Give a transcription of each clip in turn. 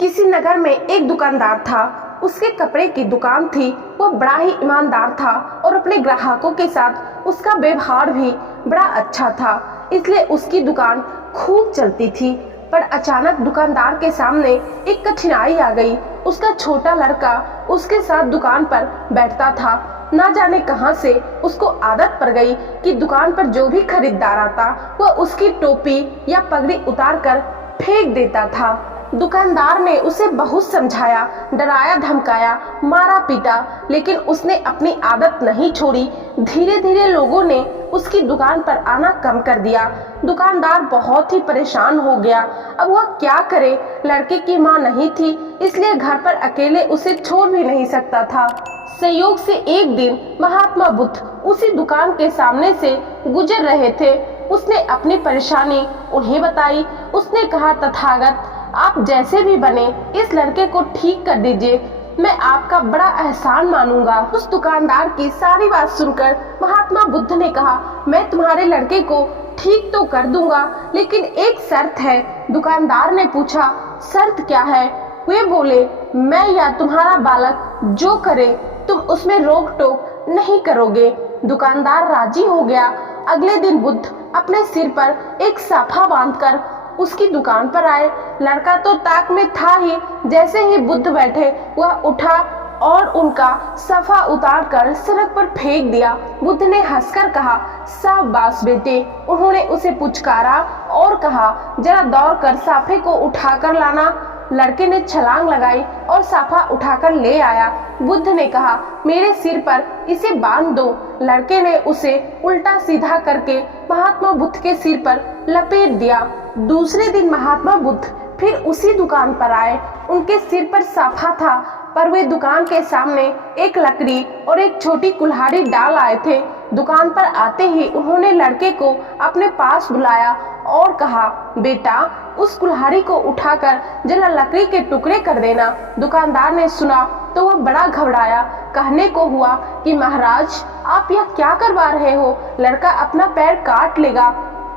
किसी नगर में एक दुकानदार था। उसके कपड़े की दुकान थी। वो बड़ा ही ईमानदार था और अपने ग्राहकों के साथ उसका व्यवहार भी बड़ा अच्छा था, इसलिए उसकी दुकान खूब चलती थी। पर अचानक दुकानदार के सामने एक कठिनाई आ गई। उसका छोटा लड़का उसके साथ दुकान पर बैठता था। ना जाने कहां से उसको आदत पड़ गई कि दुकान पर जो भी खरीदार आता वह उसकी टोपी या पगड़ी उतार कर फेंक देता था। दुकानदार ने उसे बहुत समझाया, डराया, धमकाया, मारा पीटा, लेकिन उसने अपनी आदत नहीं छोड़ी। धीरे धीरे लोगों ने उसकी दुकान पर आना कम कर दिया। दुकानदार बहुत ही परेशान हो गया। अब वह क्या करे? लड़के की मां नहीं थी, इसलिए घर पर अकेले उसे छोड़ भी नहीं सकता था। संयोग से एक दिन महात्मा बुद्ध उसी दुकान के सामने से गुजर रहे थे। उसने अपनी परेशानी उन्हें बताई। उसने कहा, तथागत, आप जैसे भी बने इस लड़के को ठीक कर दीजिए, मैं आपका बड़ा एहसान मानूंगा। उस दुकानदार की सारी बात सुनकर महात्मा बुद्ध ने कहा, मैं तुम्हारे लड़के को ठीक तो कर दूंगा, लेकिन एक शर्त है। दुकानदार ने पूछा, शर्त क्या है? वे बोले, मैं या तुम्हारा बालक जो करे तुम उसमें रोक टोक नहीं करोगे। दुकानदार राजी हो गया। अगले दिन बुद्ध अपने सिर पर एक साफा बांधकर उसकी दुकान पर आए। लड़का तो ताक में था ही। जैसे ही बुद्ध बैठे वह उठा और उनका साफा उतार कर सड़क पर फेंक दिया। बुद्ध ने हंसकर कहा, शाबाश बेटे। उन्होंने उसे पुचकारा और कहा, जरा दौड़ कर साफे को उठाकर लाना। लड़के ने छलांग लगाई और साफा उठाकर ले आया। बुद्ध ने कहा, मेरे सिर पर इसे बांध दो। लड़के ने उसे उल्टा सीधा करके महात्मा बुद्ध के सिर पर लपेट दिया। दूसरे दिन महात्मा बुद्ध फिर उसी दुकान पर आए। उनके सिर पर साफा था, पर वे दुकान के सामने एक लकड़ी और एक छोटी कुल्हाड़ी डाल आए थे। दुकान पर आते ही उन्होंने लड़के को अपने पास बुलाया और कहा, बेटा, उस कुल्हाड़ी को उठाकर जरा लकड़ी के टुकड़े कर देना। दुकानदार ने सुना तो वह बड़ा घबराया। कहने को हुआ कि महाराज, आप यह क्या करवा रहे हो? लड़का अपना पैर काट लेगा।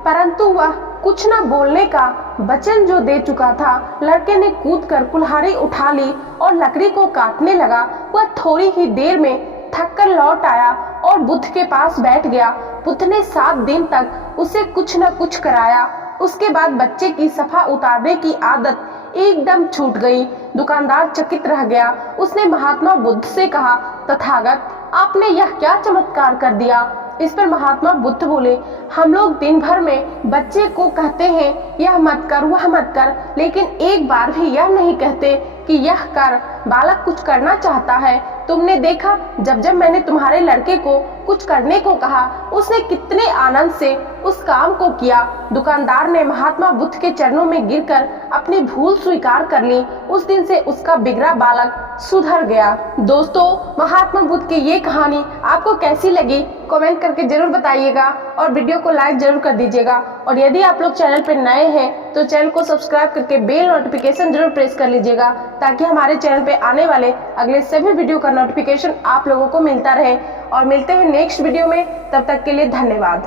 परंतु वह कुछ न बोलने का वचन जो दे चुका था। लड़के ने कूदकर कुल्हाड़ी उठा ली और लकड़ी को काटने लगा। वह थोड़ी ही देर में थककर लौट आया और बुद्ध के पास बैठ गया। बुद्ध ने 7 दिन तक उसे कुछ न कुछ कराया। उसके बाद बच्चे की सफा उतारने की आदत एकदम छूट गई। दुकानदार चकित रह गया। उसने महात्मा बुद्ध से कहा, तथागत, आपने यह क्या चमत्कार कर दिया? इस पर महात्मा बुद्ध बोले, हम लोग दिन भर में बच्चे को कहते हैं यह मत कर, वह मत कर, लेकिन एक बार भी यह नहीं कहते कि यह कर। बालक कुछ करना चाहता है। तुमने देखा, जब जब मैंने तुम्हारे लड़के को कुछ करने को कहा, उसने कितने आनंद से उस काम को किया। दुकानदार ने महात्मा बुद्ध के चरणों में गिरकर अपनी भूल स्वीकार कर ली। उस दिन से उसका बिगड़ा बालक सुधर गया। दोस्तों, महात्मा बुद्ध की ये कहानी आपको कैसी लगी कमेंट करके जरूर बताइएगा और वीडियो को लाइक जरूर कर दीजिएगा। और यदि आप लोग चैनल पर नए हैं तो चैनल को सब्सक्राइब करके बेल नोटिफिकेशन जरूर प्रेस कर लीजिएगा, ताकि हमारे चैनल पे आने वाले अगले सभी वीडियो का नोटिफिकेशन आप लोगों को मिलता रहे। और मिलते हैं नेक्स्ट वीडियो में। तब तक के लिए धन्यवाद।